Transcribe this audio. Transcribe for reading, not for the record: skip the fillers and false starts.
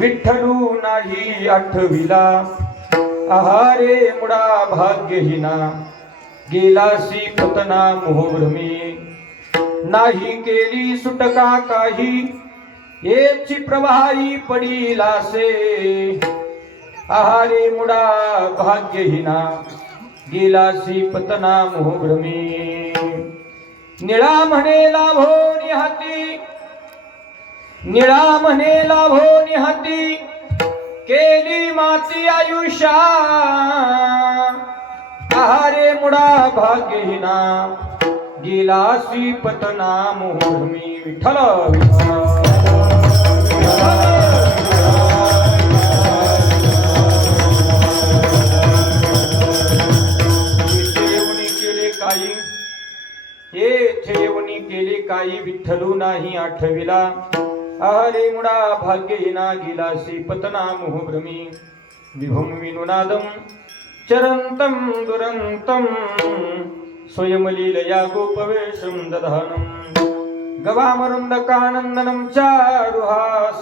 विठ्ठलू नाही आठविला आहारे मुडा भाग्यहीना गेलासी पतना मोहभ्रमी नाही केली सुटका काही येची प्रवाही पडिलासे आहारे मुडा भाग्यहीना गेलासी पतना मोहभ्रमी निळा म्हणे लाभोनी हाती निळा म्हणे लाभोनी हाती केली माती आयुष्या आहारे मुडा भाग्यहीना गेलासी पतना मोहभ्रमी विठ्ठल ठेवणी केले काही विठ्ठलू नाही आठविला आहारे मुडा भाग्यहीना गेलासी पतना मोहभ्रमी विभुम विनुनादम चरंतम दुरंतम स्वयंलीलया गोपवेशम दधानम गवामरुंदकानंदनं चारुहास